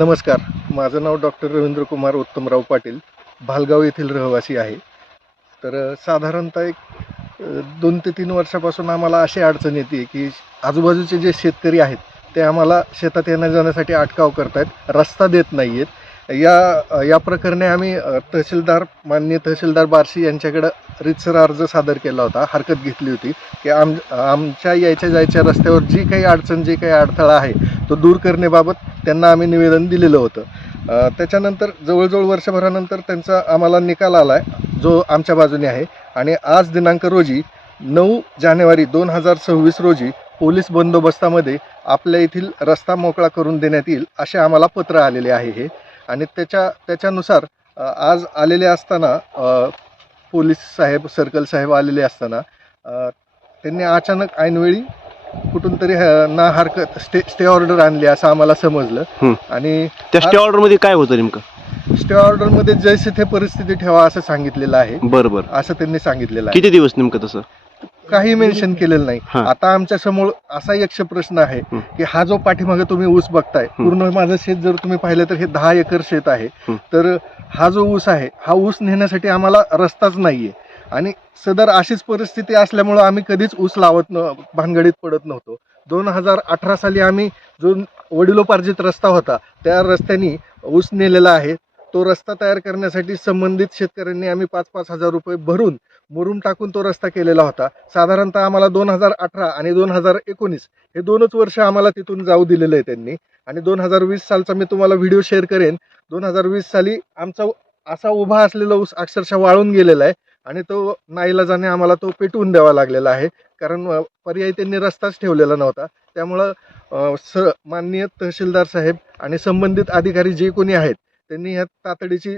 नमस्कार, माझं नाव डॉक्टर रवींद्र कुमार उत्तमराव पाटील, भालगाव येथील रहिवासी आहे. तर साधारणतः एक 2 ते 3 वर्षापासून आम्हाला अशी अडचण येते की आजूबाजूचे जे शेतकरी आहेत ते आम्हाला शेतात येण्या-जाण्यासाठी अटकाव करतायत, रस्ता देत नाही आहेत. या प्रकरणी आम्ही माननीय तहसीलदार बार्शी यांच्याकडं रीतसर अर्ज सादर केला होता, हरकत घेतली होती की आमच्या यायच्या-जायच्या रस्त्यावर जी काही अडचण, जी काही अडथळा आहे तो दूर करण्याबाबत त्यांना आम्ही निवेदन दिलेलं होतं. त्याच्यानंतर जवळजवळ वर्षभरानंतर त्यांचा आम्हाला निकाल आला आहे, जो आमच्या बाजूने आहे. आणि आज दिनांक रोजी 9 जानेवारी 2026 रोजी पोलीस बंदोबस्तामध्ये आपल्या येथील रस्ता मोकळा करून देण्यात येईल असे आम्हाला पत्र आलेले आहे हे. आणि त्याच्यानुसार आज आलेले असताना पोलीस साहेब, सर्कल साहेब आलेले असताना त्यांनी अचानक ऐनवेळी कुठून तरी ना हरकत स्टे ऑर्डर आणली असं आम्हाला समजलं. आणि त्या स्टे ऑर्डर मध्ये काय होतं नेमकं? स्टे ऑर्डर मध्ये जैसे ते परिस्थिती ठेवा असं सांगितलेलं आहे. बरोबर, असं त्यांनी सांगितलेलं आहे. किती दिवस नेमकं तसं काही मेन्शन केलेलं नाही. आता आमच्या समोर असा एक प्रश्न आहे की हा जो पाठीमागे तुम्ही ऊस बघताय, पूर्ण माझं शेत जर तुम्ही पाहिलं तर हे 10 एकर शेत आहे. तर हा जो ऊस आहे, हा ऊस नेण्यासाठी आम्हाला रस्ताच नाहीये. आणि सदर अशीच परिस्थिती असल्यामुळं आम्ही कधीच ऊस भानगडीत पडत नव्हतो. 2018 साली आम्ही जो वडिलोपार्जित रस्ता होता त्या रस्त्याने ऊस नेलेला आहे. तो रस्ता तयार करण्यासाठी संबंधित शेतकऱ्यांनी आम्ही 5-5 हजार रुपये भरून मुरुम टाकून तो रस्ता केलेला होता. साधारणतः आम्हाला 2018 आणि 2019 हे 2च वर्ष आम्हाला तिथून जाऊ दिलेलं आहे त्यांनी. आणि 2020 सालचा मी तुम्हाला व्हिडिओ शेअर करेन. 2020 साली आमचा असा उभा असलेला ऊस अक्षरशः वाळून गेलेला आहे आणि तो नाईलाजाने आम्हाला तो पेटवून द्यावा लागलेला आहे, कारण पर्यायी त्यांनी रस्ताच ठेवलेला नव्हता. त्यामुळं माननीय तहसीलदार साहेब आणि संबंधित अधिकारी जे कोणी आहेत त्यांनी ह्या तातडीची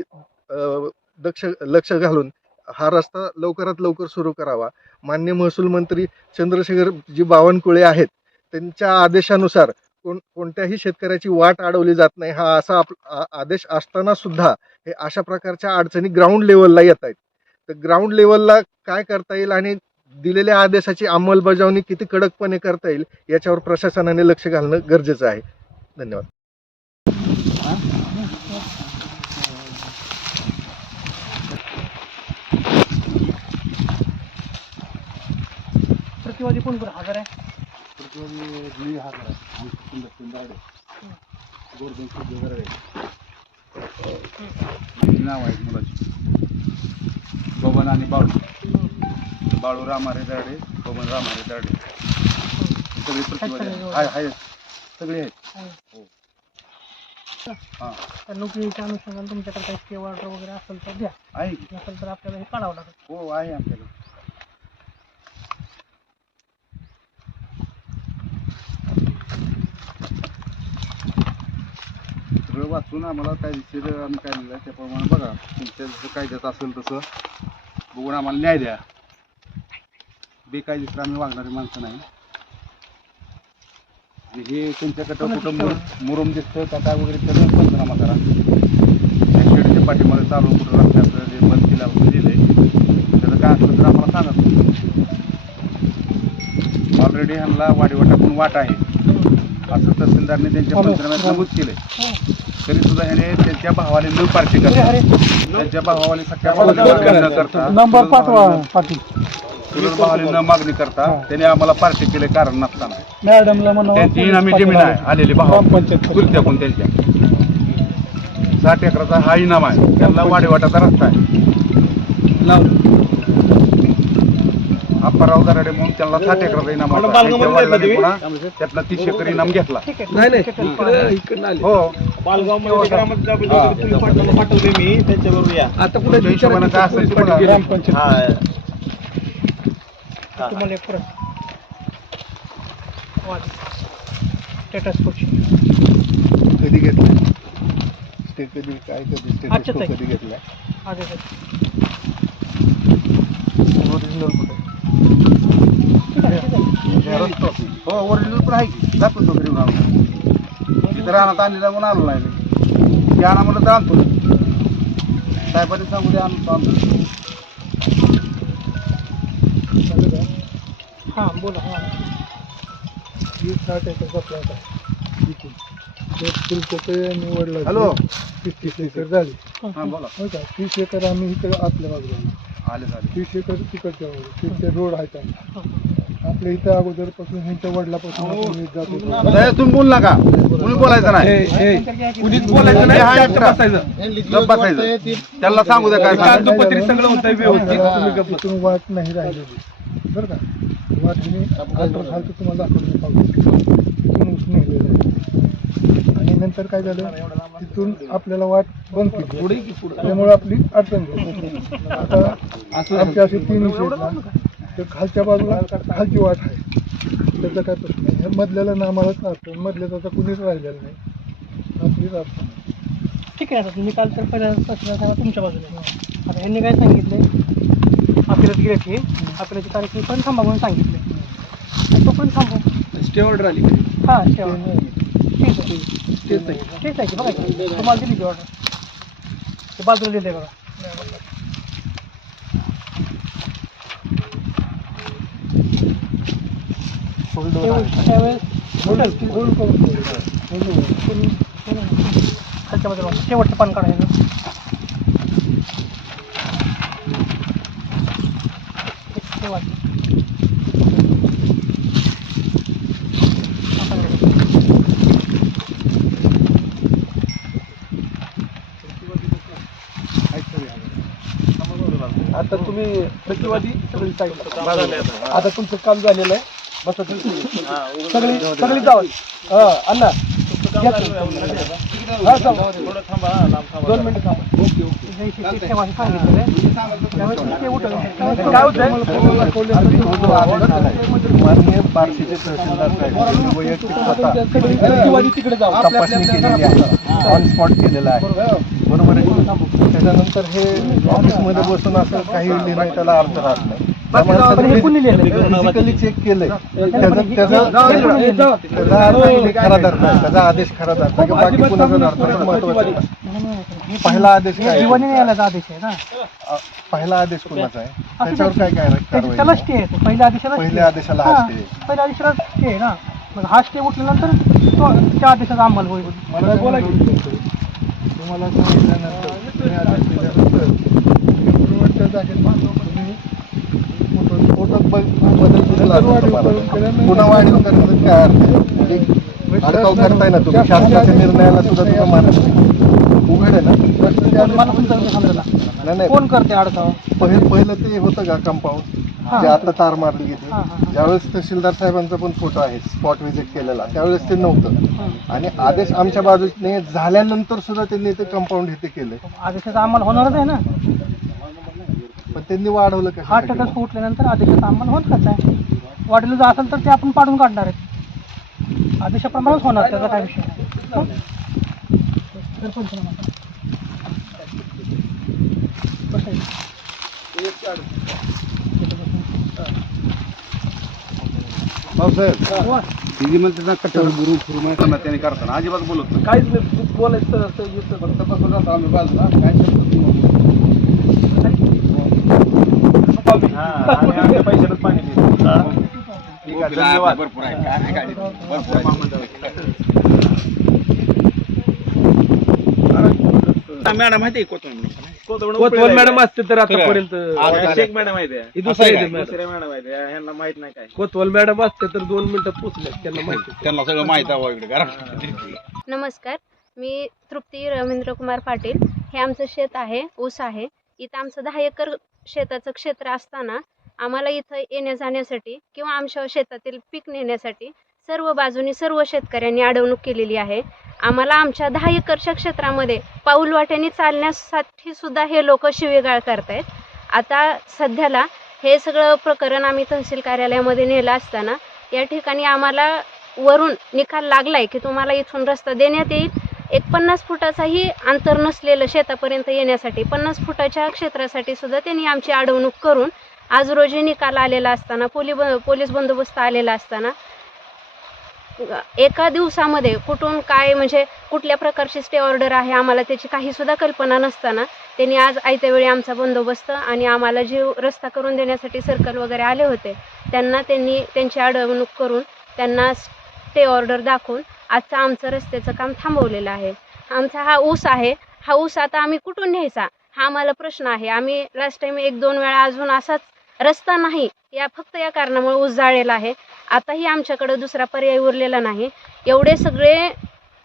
लक्ष घालून हा रस्ता लवकरात लवकर सुरू करावा. माननीय महसूल मंत्री चंद्रशेखरजी बावनकुळे आहेत, त्यांच्या आदेशानुसार कोणत्याही शेतकऱ्याची वाट अडवली जात नाही हा असा आदेश असताना सुद्धा हे अशा प्रकारच्या अडचणी ग्राउंड लेवलला येत आहेत. तर ग्राउंड लेवलला काय करता येईल आणि दिलेल्या आदेशाची अंमलबजावणी किती कडकपणे करता येईल याच्यावर प्रशासनाने लक्ष घालणं गरजेचं आहे. धन्यवाद. प्रतिवादी कोण कोण हजर आहे? प्रतिवादी हजर आहे. नाव आहे मुलाची बबन आणि बाळू रामारे दर्डे, बबन रामारे दर्डे. सगळे प्रतिवादी आहे, सगळे आहेत. हो. तर नोकरीच्या अनुषंगाने तुमच्याकडे काही स्टे ऑर्डर वगैरे असेल तर द्या. आहे नसेल तर आपल्याला हे काढावं लागेल. हो, आहे आमच्याकडे. सगळं वाचून आम्हाला कायदेशीर आम्ही काय लिहिलं त्याप्रमाणे बघा, तुमच्या जसं कायद्यात असेल तसं बघून आम्हाला न्याय द्या. बेकायदेशीर आम्ही वागणारी माणसं नाही. हे तुमच्याकडं कुठं मुरुम दिसतं का काय वगैरे तर पंचनामा करा. शेडच्या पाठीमागे चालू कुठं रस्त्याचं जे बंद केलं दिलंय त्याचं काय असलं तर आम्हाला सांगा. ऑलरेडी ह्यांना वाडीवर टाकून वाट आहे असं तहसीलदारने त्यांच्या पंचनाम्यात नमूद केलंय. तरी सुद्धा ह्याने त्यांच्या भावाने न पार्टी करता, त्यांच्या भावाने सख्या भावाने न करता, नंबर पाठवा पाटील. चुलत भावाने न मागणी करता त्याने आम्हाला पार्टी केले कारण नसताना. मॅडमला म्हणा त्यांची इनामी जमीन आहे आलेली भावा चुलत्याकून त्यांच्या 60 एकराचा हा इनाम आहे. त्यांना वाडेवाटाचा रस्ता आहे. अप्पाराव दराडे म्हणून त्यांना 60 एकराचा इनाम आहे. त्यातला 30 एकर इनाम घेतला. हो, पाठवले मी त्यांच्याबरोबर या. आता पुढे हिशोबानं काय असेल ते बघा. तुम्हाला एक प्रश्न स्टेटस कधी घेतलाय स्टे, कधी काय, कधी स्टेटस कधी घेतलाय? ओरिजिनल कुठे? हो, ओरिजिनल पण आहे की. जातो तो घरी आणून. तिथं रानात आणलेला म्हणून आलो नाही. की आणा म्हणलं तर आणतो. साहेबांनी सांगू दे आणतो. हां बोला. हां 20-60 एकर हॅलो. हॅलो 30 एकर झाली हा बोला हो का 30 एकर आम्ही इकडे आपल्या बाजूला आले झाले 30 एकर तिकडच्या बाजूला तिथे रोड आहे त्यांना आपल्या इथं अगोदरपासून ह्यांच्या वडिलापासून आपण येत जात होतो. तुम्ही बोल नका कुणी बोलायचं नाही कुणीच बोलायचं नाही हा एकटा गप्प बसायचं त्याला सांगू द्या काय सांगायचं. सगळं होतं व्यवस्थित. तिथून वाट नाही राहिलेली बरं का वाट हिने अल्ट्रासाउंड तुम्हाला दाखवलं पाहू तिथून ऊस नेलेलं आहे आणि नंतर काय झालं तिथून आपल्याला वाट बंद केली त्यामुळे आपली अडचण झाली. आता आमचे असे 3 विषय आहेत ना तर खालच्या बाजूला खालची वाट आहे त्याचा काय प्रश्न नाही. ह्या मधल्याला ना आम्हालाच अडचण मधल्याचा आता कुणीच राहिलेलं नाही आपलीच अडचण ठीक आहे. आता तुम्ही काल तर पहिल्या तसं तुमच्या बाजूने आता ह्यांनी काय सांगितलंय आपल्याला गेले की आपल्याची तारीख पण थांबा म्हणून सांगितले तो पण थांबू स्टे ऑर्डर आली हां ठेवा ठीक आहे ठीक आहे की बघा की तुम्हाला दिली ती ऑर्डर ते बाजूला दिले बघा त्यावेळेस खालच्या बाजूला शेवटचं पान काढायचं आता तुम्ही प्रतिवादी सगळी सांगितलं आता तुमचं काम झालेलं आहे बसा सगळी सगळी जावा अण्णा हा जाऊ 2 मिनिटं थांबा माननीय बार्शीचे तहसीलदार साहेब वैयक्तिक स्वतः तिकडे जाऊ तपासणी केलेली आहे ऑन स्पॉट केलेला आहे बरोबर आहे. त्याच्यानंतर हे ऑफिसमध्ये बसून असं काही लिहिणं त्याला अर्थ राहत नाही. फिजिकली चेक केलंय त्याचा खरा धरता त्याचा आदेश खरा धरता किंवा बाकी कुणाचा धरता महत्वाचं नाही. पहिला आदेश काय दिवाणी यायला आदेश आहे ना पहिला आदेश कुणाचा आहे त्याच्यावर काय काय कारवाई त्याला स्टे आहे तो पहिल्या आदेशाला पहिल्या आदेशाला हा स्टे आहे. पहिल्या आदेशाला स्टे आहे ना मग हा स्टे उठल्यानंतर त्या आदेशाचा अंमल होईल मला बोला की तुम्हाला सांगितल्यानंतर तुम्ही आदेश दिल्यानंतर इम्प्रुव्हमेंटच्या जागेत तुम्ही फोटोत बदल दिलेला असतो तुम्हाला. पुन्हा वाढीव करण्याचं काय अर्थ आहे? एक अडकाव करताय ना तुम्ही शासनाच्या निर्णयाला सुद्धा तुम्ही मानत नाही. उघड आहे ना मला पण समजला नाही कोण करते अडकाव पहिलं ते होतं का कंपाऊंड जे आता तार मारली गेली हां, हां. ज्यावेळेस तहसीलदार साहेबांचा पण फोटो आहे स्पॉट व्हिजिट केलेला त्यावेळेस ते नव्हतं आणि आदेश आमच्या बाजूने झाल्यानंतर सुद्धा त्यांनी ते कंपाऊंड इथे केलंय आदेशाचा अंमल होणारच आहे ना पण त्यांनी वाढवलं हा का टक्कर फुटल्यानंतर आदेशाचा अंमल होत कसं आहे वाढीला जर असेल तर ते आपण पाडून काढणार आहेत आदेशाप्रमाणेच होणार त्याचा काय विषय नाही हं? सरपंच म्हणा. बस आहे. त्याने करताना अजिबात बोलत नाही. काहीच नाही बोलायचं असं येतं फक्त बसून राहतो आम्ही बाजूला काय आमच्या पैशालाच पाणी देतो ठीक आहे धन्यवाद भरपूर आहे काय नाही काळजी भरपूर आहे मॅडम माहिती कोतवल मॅडम असते तर आतापर्यंत शेख मॅडम आहे ही दुसऱ्या दुसऱ्या मॅडम आहे ह्यांना माहित नाही काय कोतवल मॅडम असते तर 2 मिनिटं पोचले त्यांना माहिती त्यांना सगळं माहित आहे इकडे नमस्कार, मी तृप्ती रवींद्र कुमार पाटील. हे आमचं शेत आहे, ऊस आहे. इथं आमचं 10 एकर शेताचं क्षेत्र असताना आम्हाला इथं येण्या जाण्यासाठी किंवा आमच्या शेतातील पीक नेण्यासाठी सर्व बाजूनी सर्व शेतकऱ्यांनी अडवणूक केलेली आहे. आम्हाला आमच्या 10 एकरच्या क्षेत्रामध्ये पाऊलवाट्याने चालण्यासाठी सुद्धा हे लोक शिवीगाळ करतायत. आता सध्याला हे सगळं प्रकरण आम्ही तहसील कार्यालयामध्ये नेलं असताना या ठिकाणी आम्हाला वरून निकाल लागलाय की तुम्हाला इथून रस्ता देण्यात येईल. एक 50 फुटाचाही अंतर नसलेलं शेतापर्यंत येण्यासाठी 50 फुटाच्या क्षेत्रासाठी सुद्धा त्यांनी आमची अडवणूक करून आज रोजी निकाल आलेला असताना पोलीस बंदोबस्त आलेला असताना एका दिवसामध्ये कुठून काय म्हणजे कुठल्या प्रकारची स्टे ऑर्डर आहे आम्हाला त्याची काही सुद्धा कल्पना नसताना त्यांनी आज आयत्या वेळी आमचा बंदोबस्त आणि आम्हाला जे रस्ता करून देण्यासाठी सर्कल वगैरे आले होते त्यांना त्यांनी त्यांची अडवणूक करून त्यांना स्टे ऑर्डर दाखवून आजचं आमचं रस्त्याचं काम थांबवलेलं आहे. आमचा हा ऊस आहे, हा ऊस आता आम्ही कुठून न्यायचा हा आम्हाला प्रश्न आहे. आम्ही लास्ट टाइम 1-2 वेळा अजून असाच रस्ता नाही फक्त या कारणामुळे ऊस जाळलेला आहे. आताही आमच्याकडं दुसरा पर्याय उरलेला नाही. एवढे सगळे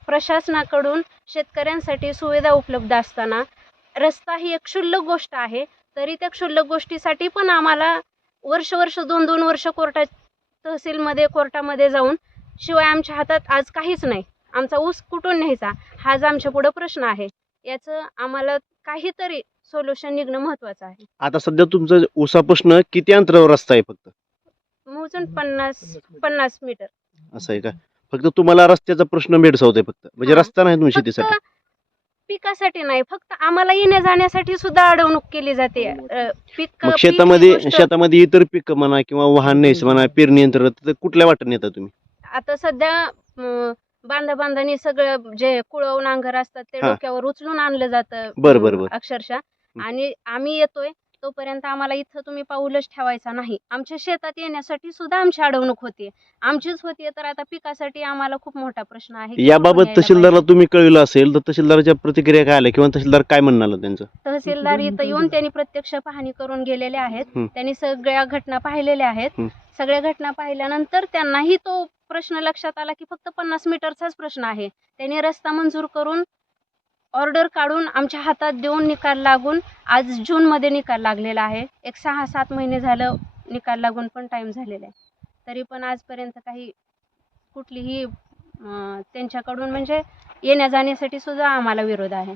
प्रशासनाकडून शेतकऱ्यांसाठी सुविधा उपलब्ध असताना रस्ता ही एक क्षुल्लक गोष्ट आहे, तरी त्या क्षुल्लक गोष्टीसाठी पण आम्हाला वर्ष 2-2 वर्ष कोर्टामध्ये जाऊन शिवाय आमच्या हातात आज काहीच नाही. आमचा ऊस कुठून न्यायचा हाच आमच्या पुढं प्रश्न आहे. याचं आम्हाला काहीतरी सोल्युशन निघणं महत्त्वाचं आहे. आता सध्या तुमचं ऊसापासून किती अंतरावर रस्ता आहे फक्त? मोजून 50 मीटर. असं आहे का? फक्त तुम्हाला रस्त्याचा प्रश्न भेडसावतोय फक्त, म्हणजे हा. रस्ता नाही तुम्ही शेतीसाठी? फक्त पिकासाठी नाही, फक्त आम्हाला येण्या जाण्यासाठी सुद्धा अडवणूक केली जाते. मग शेतामध्ये इतर पीक म्हणा किंवा वाहन न्यायचं म्हणा, पेरणी यंत्र, तर कुठल्या वाटत नेता तुम्ही? आता सध्या बांधाबांधानी सगळं जे कुळव नांगर असतात ते हा. डोक्यावर उचलून आणलं जातं बरं. अक्षरशः. आणि आम्ही येतोय तोपर्यंत आम्हाला इथं तुम्ही पाऊलच ठेवायचा नाही. आमच्या शेतात येण्यासाठी सुद्धा आमची अडवणूक होते, आमचीच होतीये. तर आता पिकासाठी आम्हाला खूप मोठा प्रश्न आहे की कुठून याबाबत यायला तहसीलदारला पाहिजे. तुम्ही कळविलं असेल तर तहसीलदाराच्या प्रतिक्रिया काय आल्या किंवा तहसीलदार काय म्हणाला त्यांचं? तहसीलदार इथं येऊन त्यांनी प्रत्यक्ष पाहणी करून गेलेले आहेत. हं. त्यांनी सगळ्या घटना पाहिलेल्या आहेत. हं. सगळ्या घटना पाहिल्यानंतर त्यांनाही तो प्रश्न लक्षात आला की फक्त 50 मीटरचाच प्रश्न आहे. त्यांनी रस्ता मंजूर करून ऑर्डर काढून आमच्या हातात देऊन निकाल लागून आज जूनमध्ये निकाल लागलेला आहे. एक 6-7 महिने झालं निकाल लागून पण टाईम झालेला आहे. तरी पण आजपर्यंत काही कुठलीही त्यांच्याकडून म्हणजे येण्या जाण्यासाठी सुद्धा आम्हाला विरोध आहे.